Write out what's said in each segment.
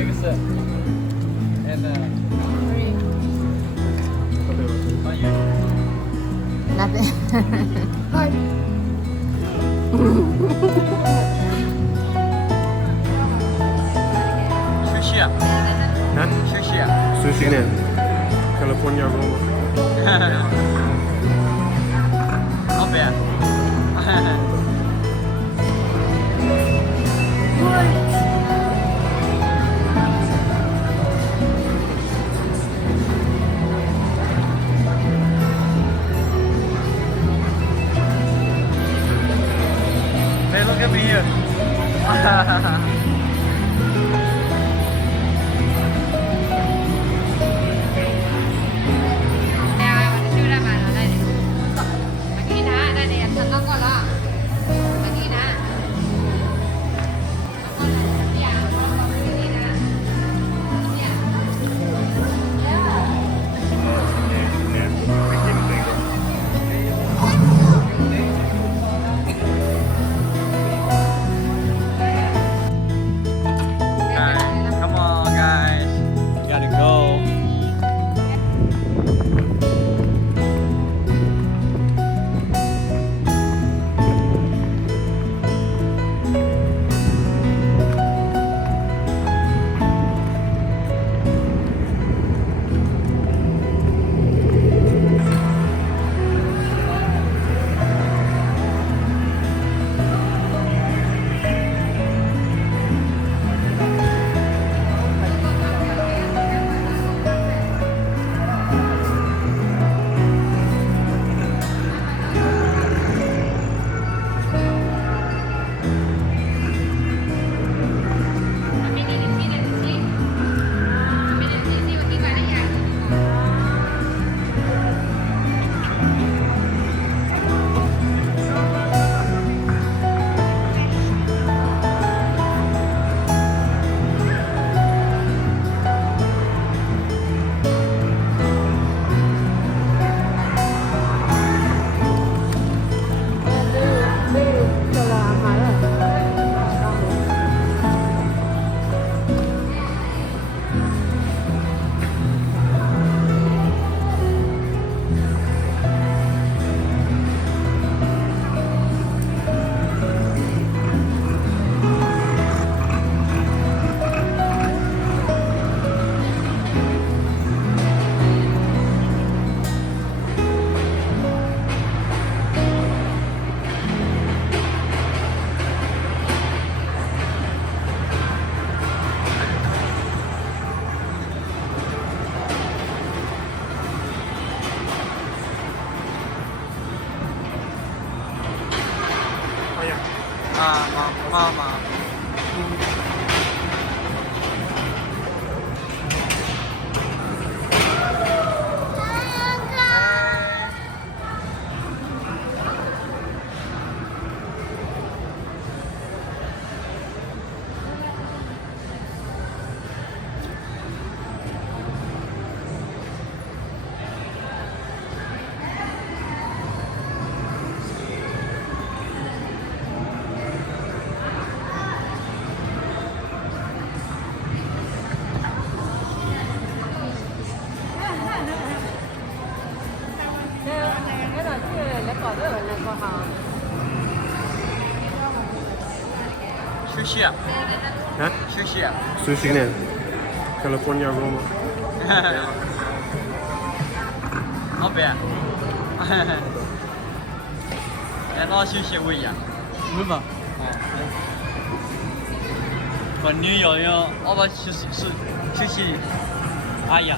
Legacy. And how are you? Nothing. Sushi. Huh? Sushi. Sushi in California roll. Not bad. Hey, look at me here. มา Sushi. Huh? Sushi. Sushi in California roll. Not bad. And all sushi 不一样。不吧？本女友用我把sushi 哎呀。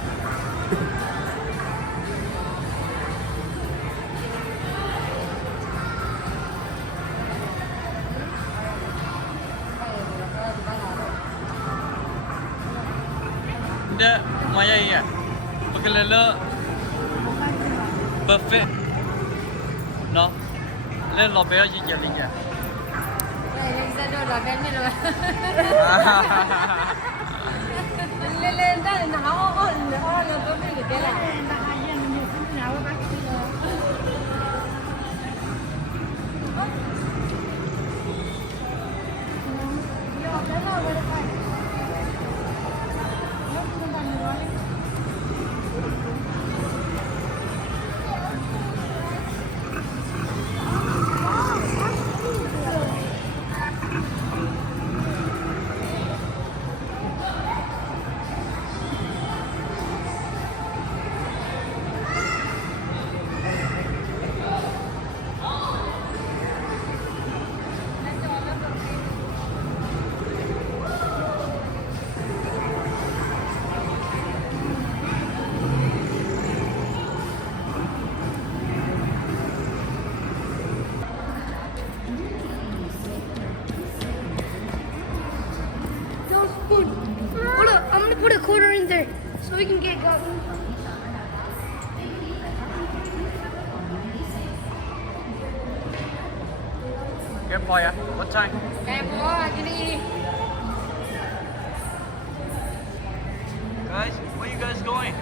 Dia maya ya. Pagkalala perfect. No. Le lo beo ji je linya. Yang sana dah band ni lah. Le dah nak on lo tu ni kita lah. Those food. Hold up, I'm gonna put a quarter in there so we can get going. Careful, yeah. What time? Em có cái đi. Guys, where you guys going?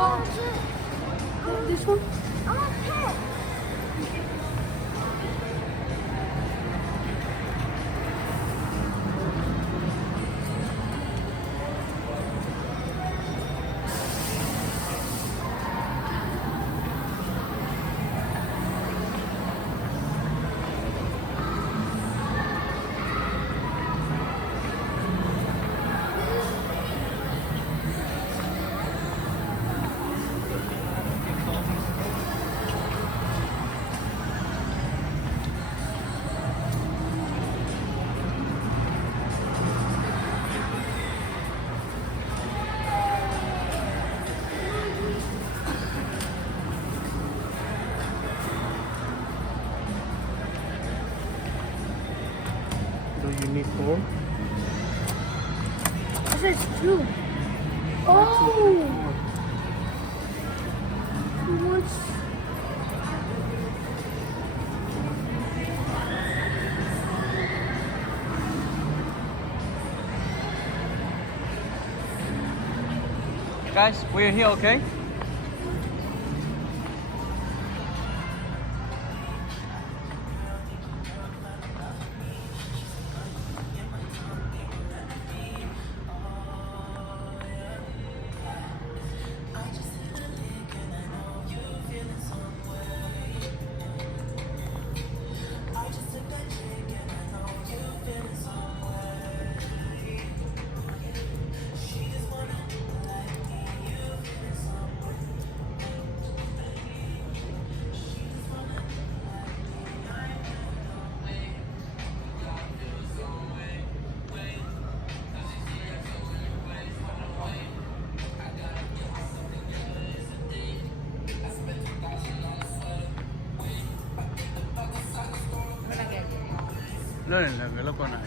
Oh, this one? I want pet. Do you need more? This is two. Oh! What's... Guys, we're here, okay? No, que lo con ahí.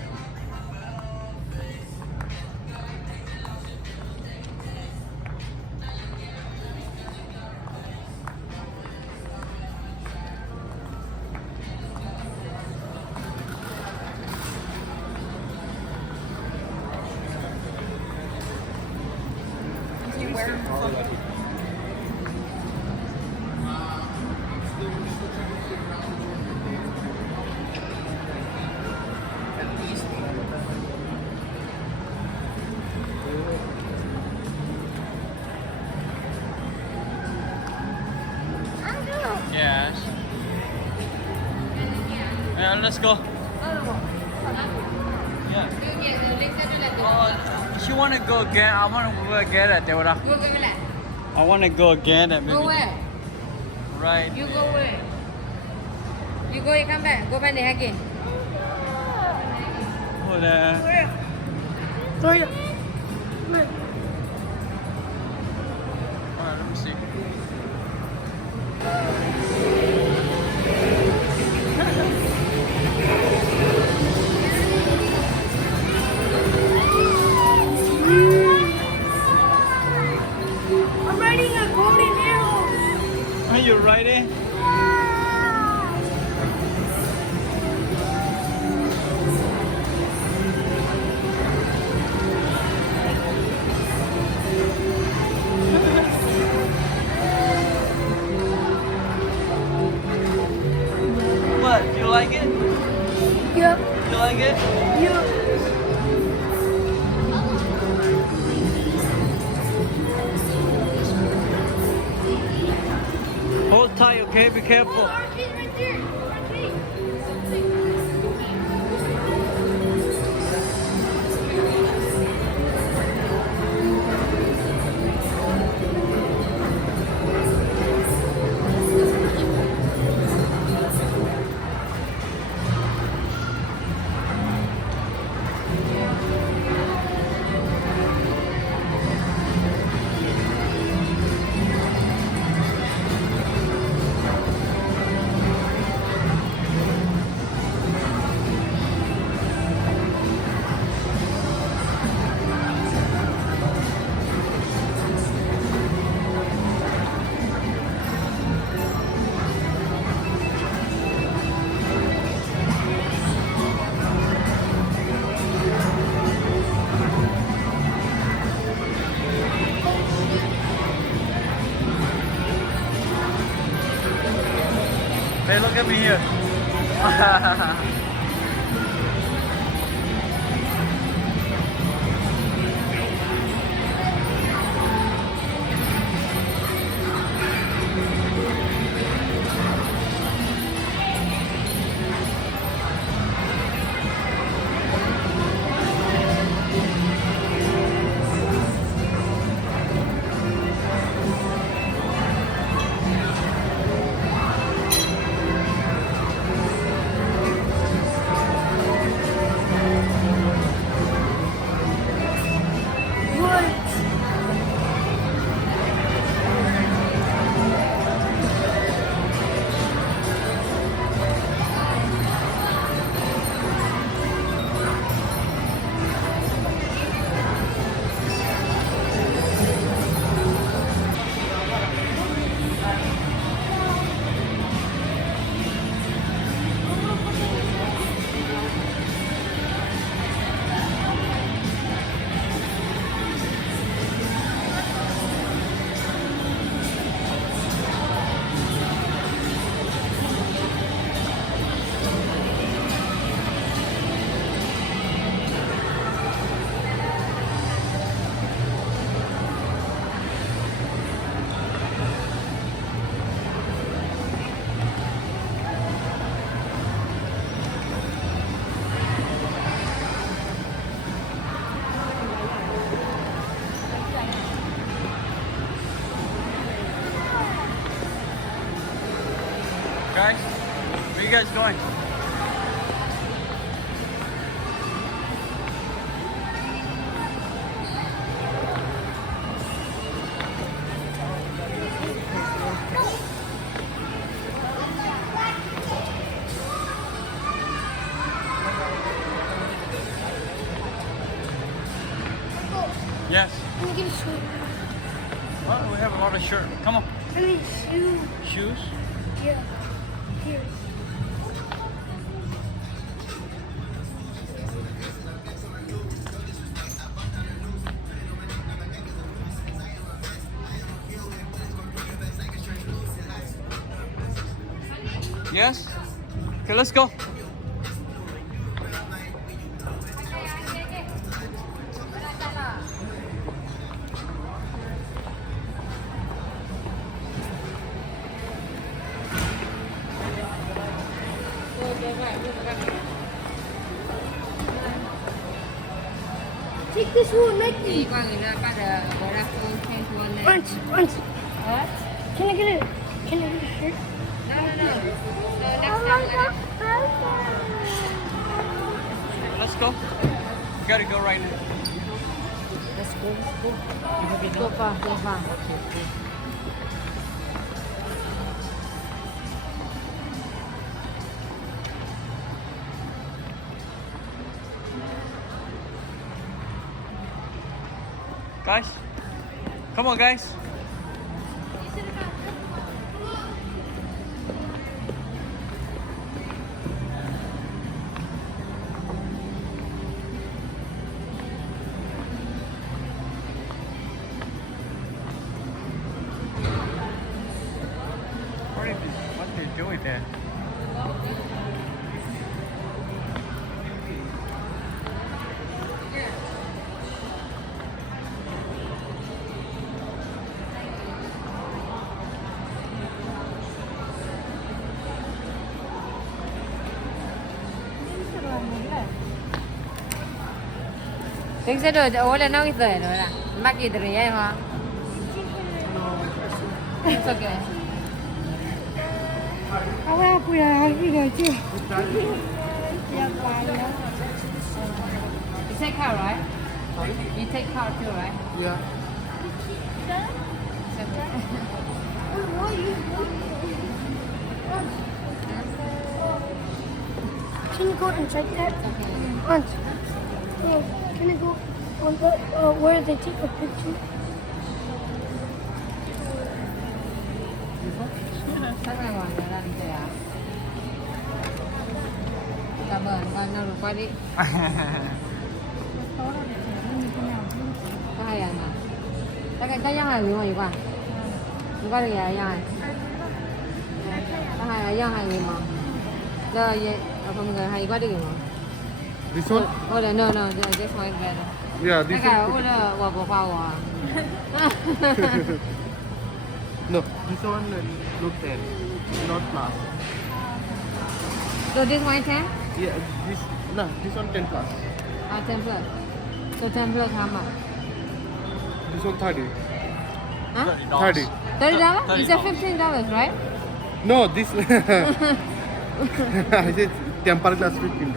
Yes. Yeah, let's go. Yeah. She wanna go again. I wanna go again at Deora. I wanna go again at maybe. Go where? Right. You go where? You go, you come back. Go back there again. Over there. Where? Where? Alright, let me see. Yeah. You like it? Yeah. Hold tight, okay? Be careful. Arcade right there. Arcade. Hey, look at me here. What? Guys, where you guys going? Yes. Let me get a shoe. Well, we have a lot of shirt. Come on. I need a shoe. Shoes? Yeah. Here. Yes? Okay, let's go. Take this one, make Đi me. qua người ta bắt đầu ra phương khen tuần này. Once. What? Can I get a shirt? No, no, no. So next time, Let's go. We gotta go right now. let's go, let's go. Go far, go far. Guys, come on, guys. What are they doing there? Fix it or the no is there. Maki the yeah. It's okay. Ahora voy a ir aquí. You take car, right? You take car too, right? Yeah. Can you go and check that? Aunt, can I go on the, where they take a picture? Chắc là còn là làm gì à? Cảm ơn con nào qua đi. Có hay à mà? Cái giang này người qua. Người qua được gì giang này? Có hay là giang này người mà? Rồi vậy, không người hay qua được mà? This one? Oh no, this one is better. Yeah, this Cái one. cái bộ phao à? No, this one look 10, not plus. So this one is 10? Yeah, this one 10 plus. 10 plus. So 10 plus how much? This one 30. Huh? $30. $30? You said $15, right? No, this. I said temper glass $15.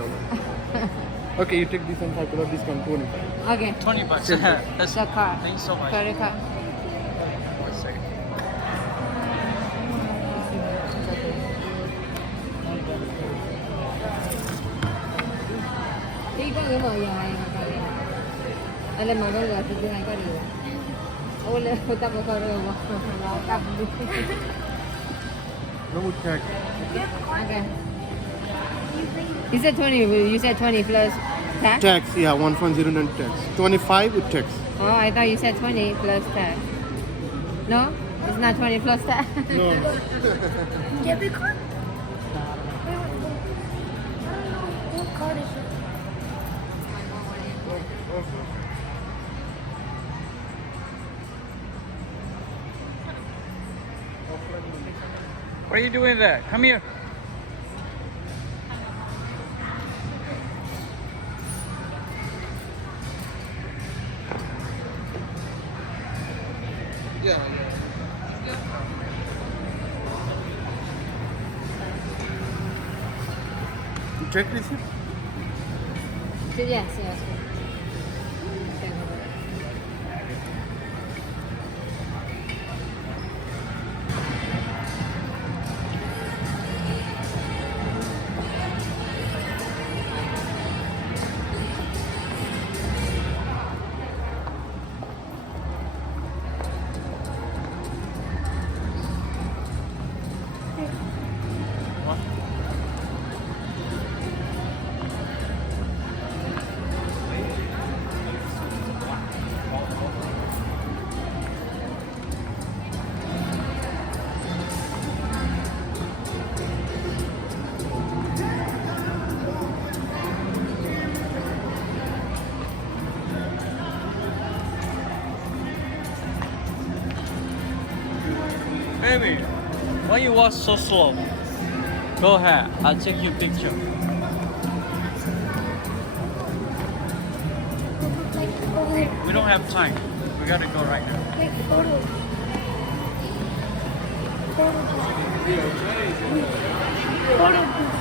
Okay, you take this one $5 discount 25. Okay. $20. That's The car. Thanks so much. Credit card. One second. Đi có người mời dài mà coi đi. Anh lên mà nói là thì này có đi. Ôi lên tôi tập coi rồi mà. Nó tập đi. No check. Okay. You said 20, you said 20 plus tax? Tax, yeah, 1.09 tax. 25 with tax. Oh, I thought you said 20 plus tax. No? It's not 20 plus tax? No. Debit card? What card is it? What are you doing there? Come here. Yeah. You check receipt? Yes. Baby, why you walk so slow? Go ahead. I'll take your picture. Like, over here. We don't have time. We gotta go right now. Like, photo. Photo booth. Photo booth.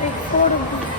Like, photo booth.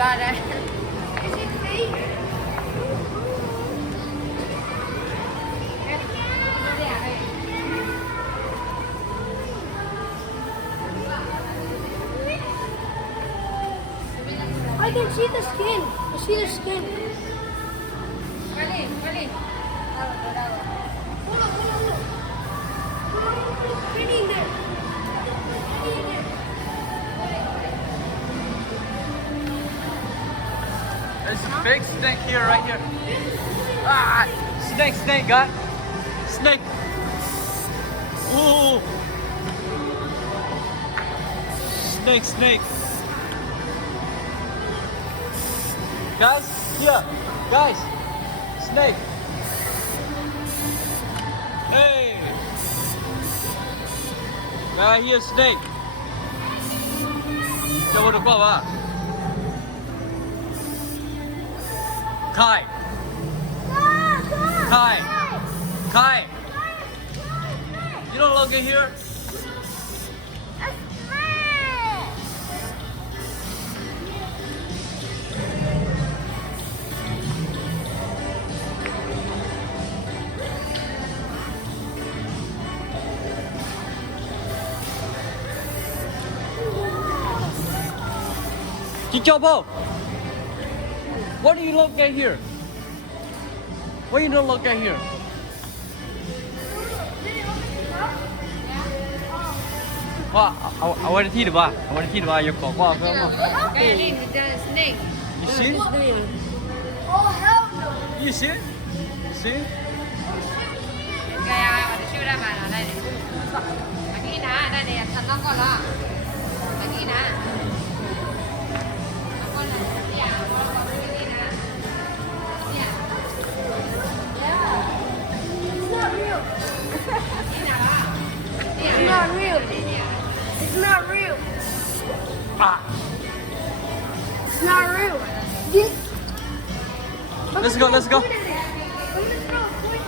လားတဲ့ Is it fake? I can see the skin. I see the skin. Hold on. Get in there. Get in there. There's a big snake here, right here. Ah, snake, guy. Snake. Ooh. Snake. Guys, here. Guys. Snake. Hey. Guy, here, snake. Cho được không ạ? Kai. You don't look in here? Chichobo, what do you look at here? What you don't look at here? Wow, I want to see the bar. I want to see the bar. You're called. Wow, come on. ကဲလေးဒီစနေက You see? Oh, hell no. You see? You see? ကဲရအောင်ရှိရမှာလားလိုက်တယ်အကိနာအဲ့ဒါနေဆက်တော့ကောလားအကိနာကောလားပြရအောင်ကောလားဒီနာပြ It's not real. It's not real. Ah. It's not real. Let's go. I'm gonna throw a coin.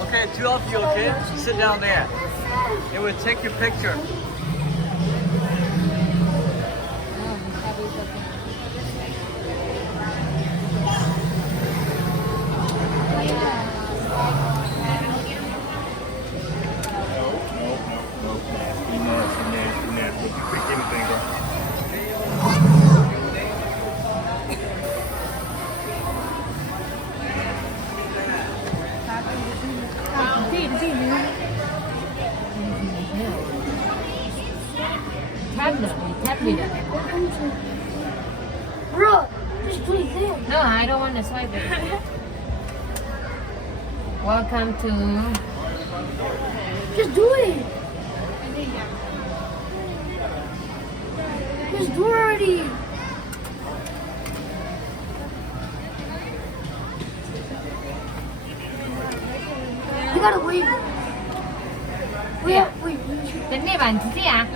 Okay, two of you, okay? Sit down there. It will take your picture. Nasty. Would you pick anything up? Tablet. Bro, just put it there. No, I don't want to swipe it. Welcome to Just do it. Just do it already. You gotta wait. Wait. the name and see ah.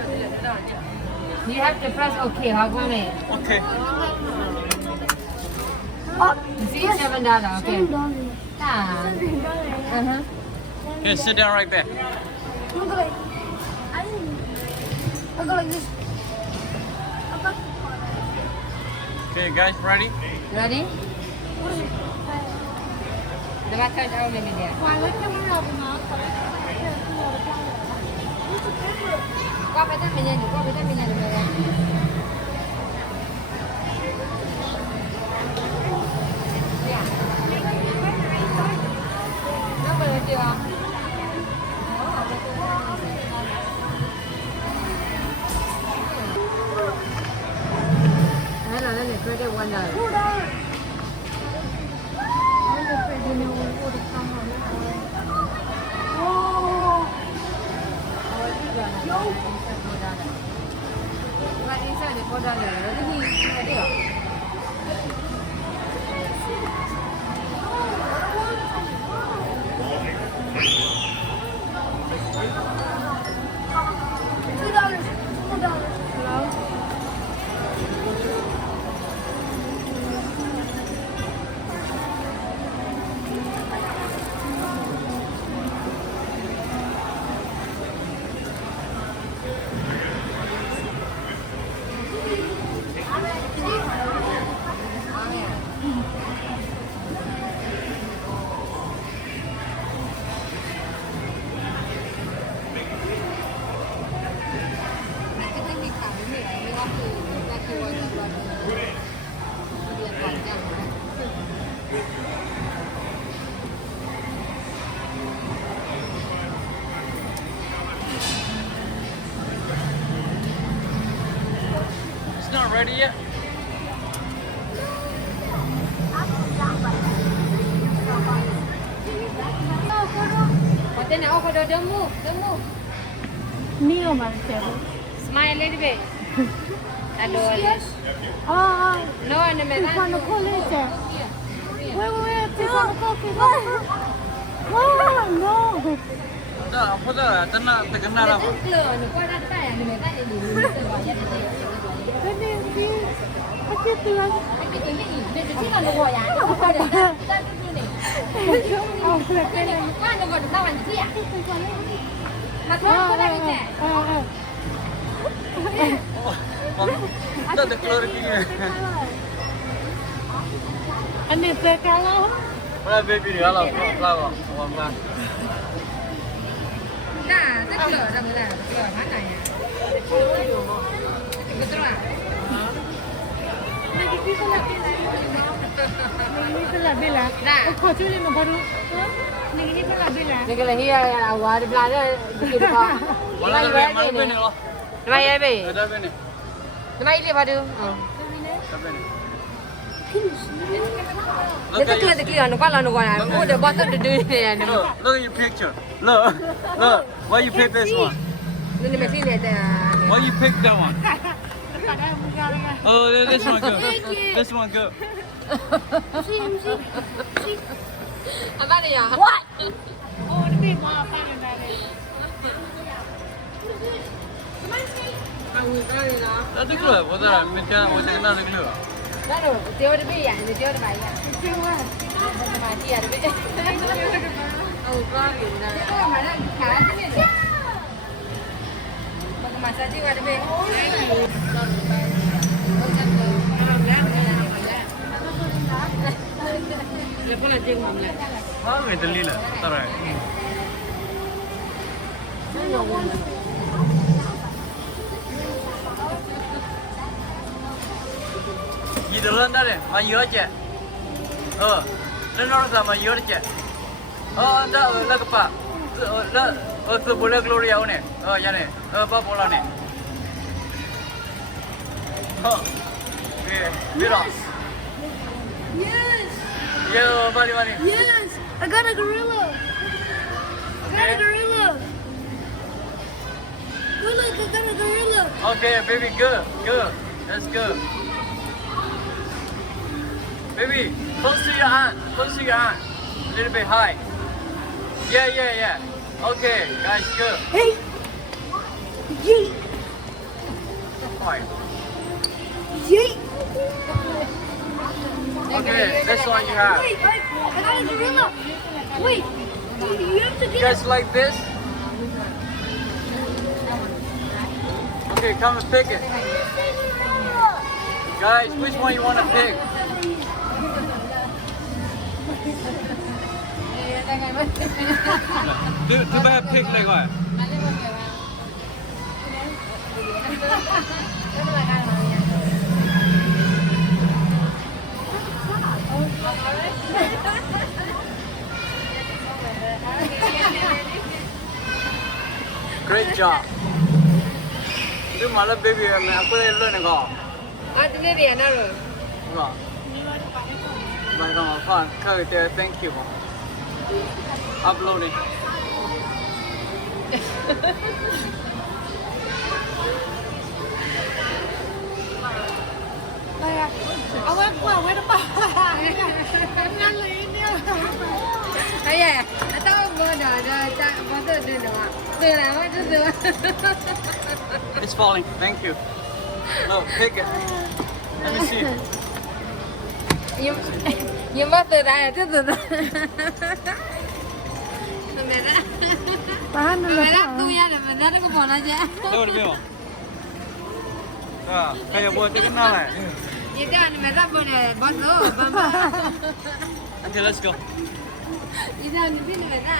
You have to press OK. How come it? Okay. Oh, You see yes. $7. Okay. $7. Ah. $7. Here, sit down right there. I'll go like, I'll go like this. I'll go, Okay, guys, ready? Ready? what is it? The back side out maybe there. Why, look at me up now. Qua bên đó mình nhìn, qua bên đó mình nhìn được rồi. Nó vừa chưa? Đó là nó là credit one dollar. နေပေါ်တာလေဒီဒီရော $2. $2. It's not ready yet. But then oh don't move Neo Marcel. smile a little bit hello Oh, no no me it's on the cool later. Wait, it's on the cool. Oh, no. Đó, apa dah? Tanah terkenal lah. nó qua ra tay anh người ta để nhìn người ta gọi nhận tiền Cái này đi. Cái kia tươi. anh cái gì nên chỉ là nó gọi à nó gọi được ta ta cái này Oh, cái này. qua nó gọi được tao anh chị à mà thôi có đây nè Dah keluar gini. Anh này tươi cao lắm. Mana baby dia lah, pelan, pelan. nah ta keluar dah mula keluar mana ya betul lah Ini pula Bella. Dah. Kau curi nombor baru. Ini pula Bella. ni kalau hiya awal di belakang dikit kok Mana ada ni loh. Nama ya be Ada ni. nama ini padu Ada ni. dia tak keluar nó qua là nó gọi là mua được bao nhiêu được đưa này Look at your picture. Look. Why you pick this one? nên mà xin này Why you pick that one? Oh, this one good. This one good. anh bắt đi à What? Oh, the big one. anh ta đi nào Dah keluar, betul. Macam kenal dah keluar. đó rồi tiêu được bây giờ thì tiêu được bài à mà chi à được bây có kiểu là cái mà nó khá cái này mà sao chứ được bây Lepas lah jeng mamla. Ah, betul ni lah. Tarai. Gì được lên đó đi, mà dứa chứ. Lên nó sama dứa chứ. Anda lah kepa. Tu boleh Gloria ni. Ya ni. Apa bola ni? Okay, Viras. Yes. Yo, mari. Yes. I got a gorilla. I got a gorilla. Look, I got a gorilla. Okay, baby, good. Let's go. Baby, close to your hand. A little bit high. Yeah. Okay, guys, good. Hey. Yeet. Fine. Yeet. Okay, that's all you have. Wait, I got a gorilla. Wait. You have to You get guys like this? Okay, come and pick it. Guys, which one you want to pick? Too bad pick like what? Great job. Itu malah baby aku dah lu ni kau. Ah, tu ni dia nak rồi. Kau. Macam apa? Kau itu thank you. Uploading. Wow, where the fuck? Ngăn lấy nhau. Bây giờ, tao vừa đợi cha có từ từ nữa. Từ là mới từ từ. It's falling. Thank you. No, take it. Let me see. Nhưng mà từ đây từ từ. Mẹ đã. Ba nó Mẹ đã là. tôi ra để mẹ đã có bỏ ra chứ. Đâu đi không? Kayak buat terkenal lah. Itu kan mẹ đã bỏ này bỏ rồi. Okay, let's go. Itu kan ini mẹ đã.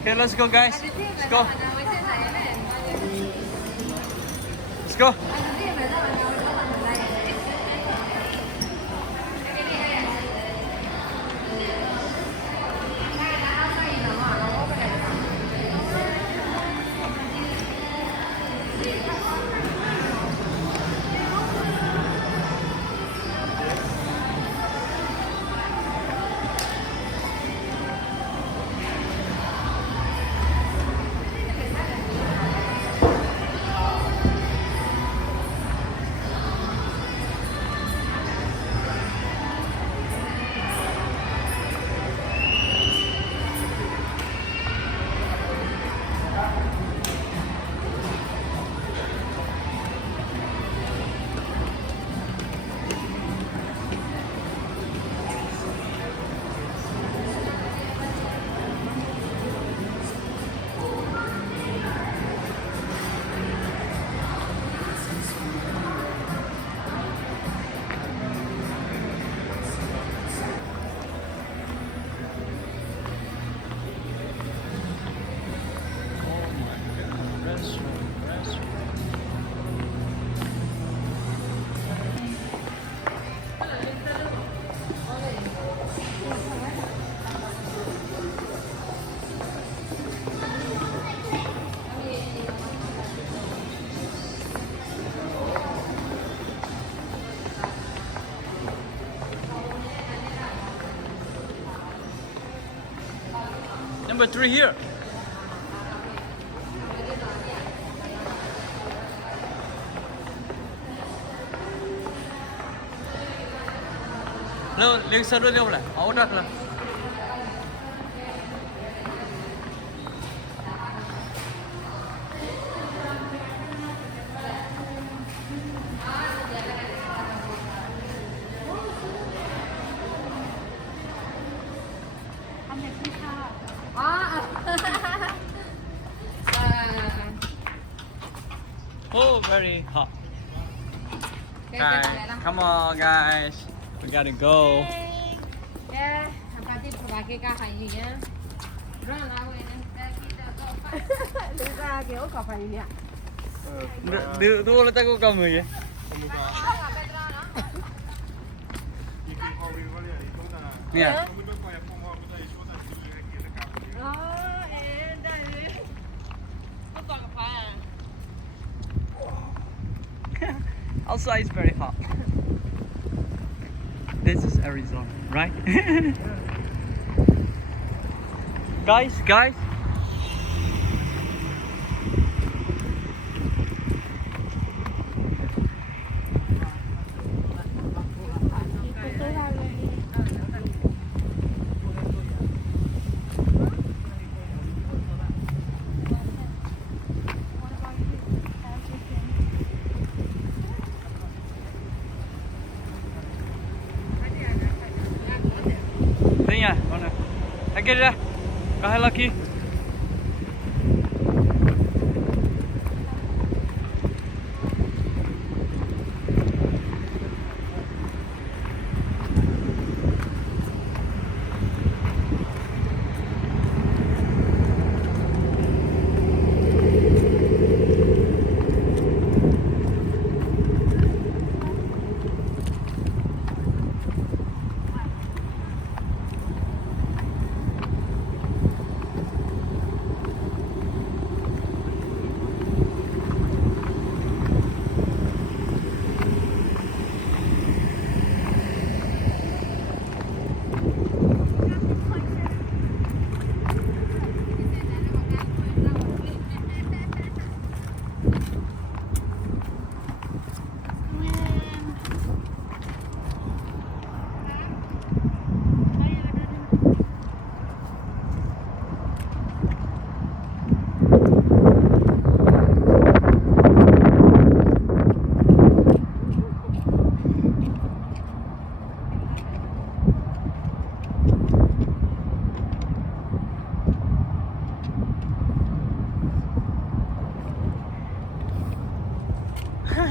Okay, let's go, guys. Let's go. Let's go. Number 3 here. Lo, lihat seru dia boleh. Oh, udah lah. Oh, very hot. Guys, come on, guys. We gotta go. Ya, apa sih pakai kakak ini ya? Berang lah, kita kau. Lupa kau kau ini ya. Tu letak aku kamu ya. Ya. Outside is very hot. This is Arizona, right? Guys. Đây nha, con này. Hãy kia đi ra. Có hai lucky.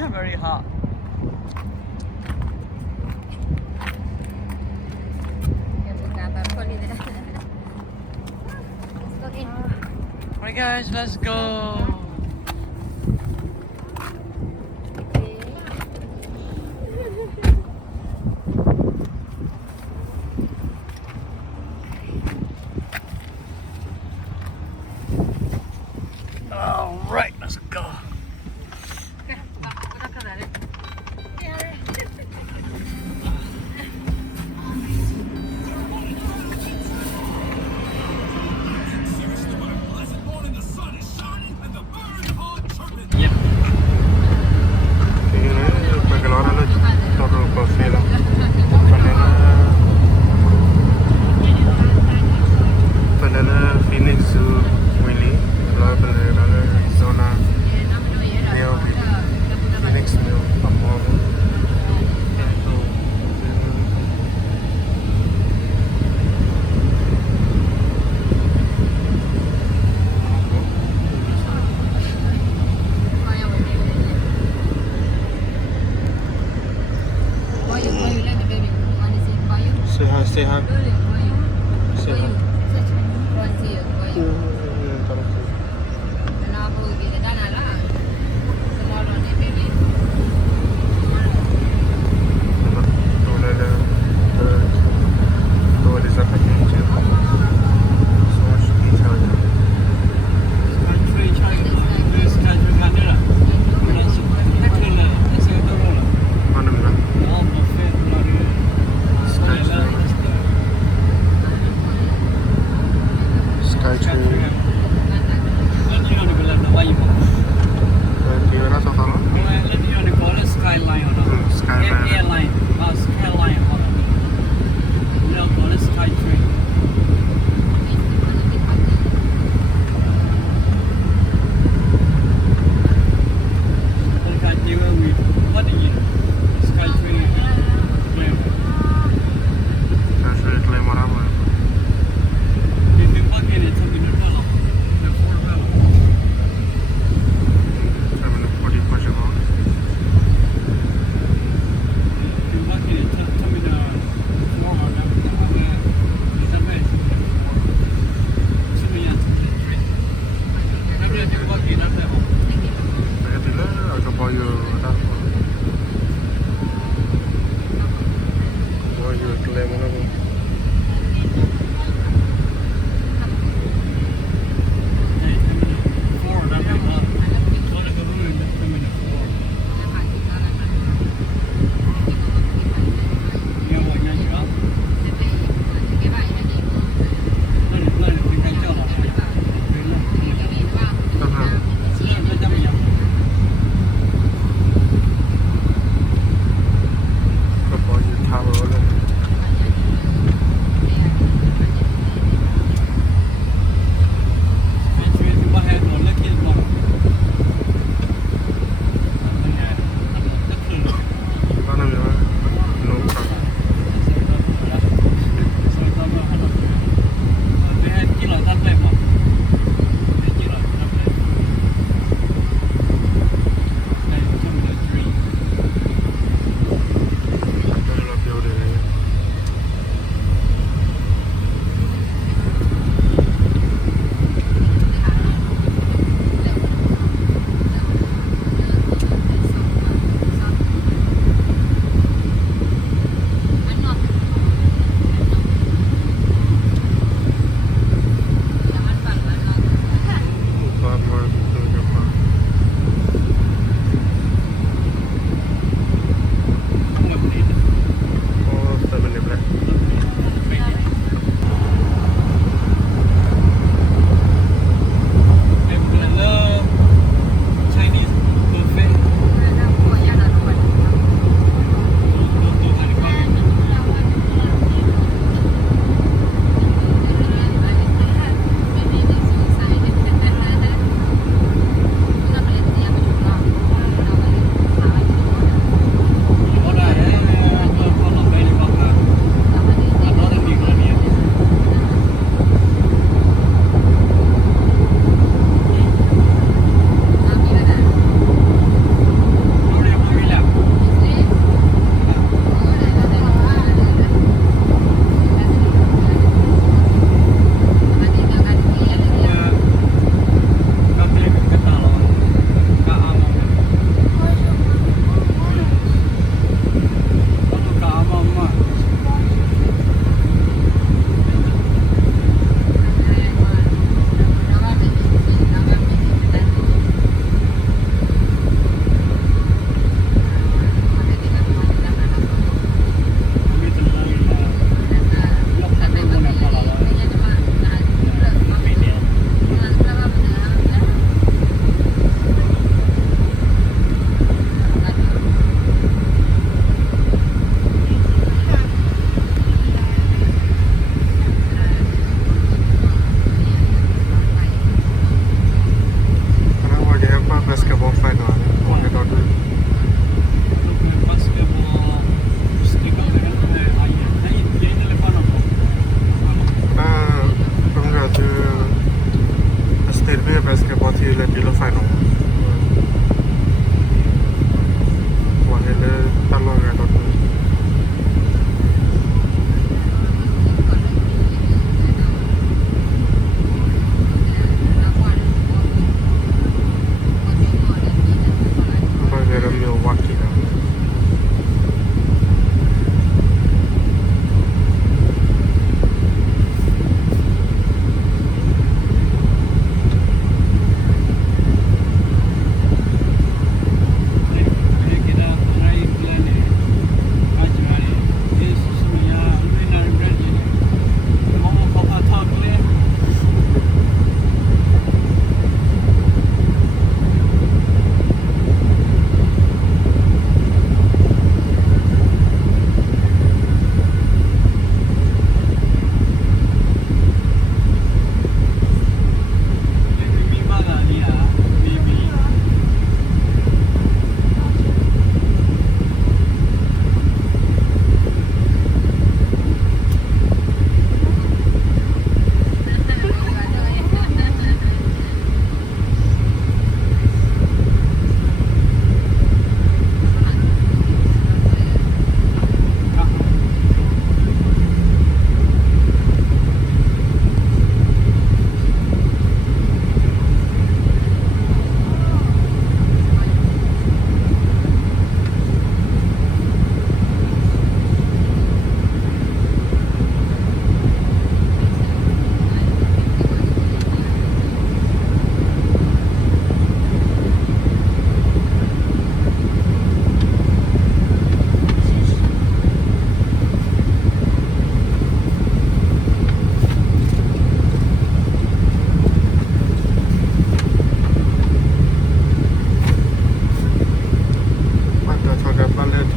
very hot. Alright guys, let's go. Alright, let's go. Say hi, say hi. Say hi.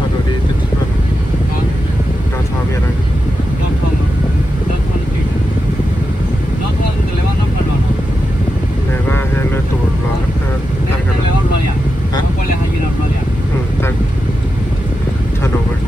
Aduh, di itu cuma dah sahaja ada. Lega hele tu lah, tak kan? Hah? Tak. Thado kan?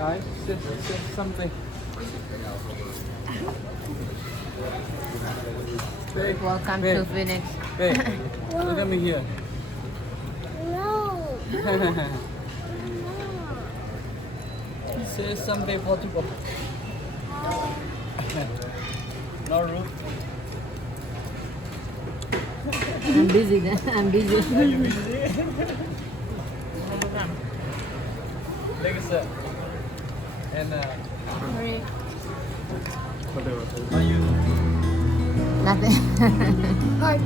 Guys, say something. Hey, Welcome hey, to Phoenix. hey, look at me here. No. Say something Portugal. No rude. I'm busy then. I'm busy. Are you busy? Like I said. And are you? Nothing. Hi.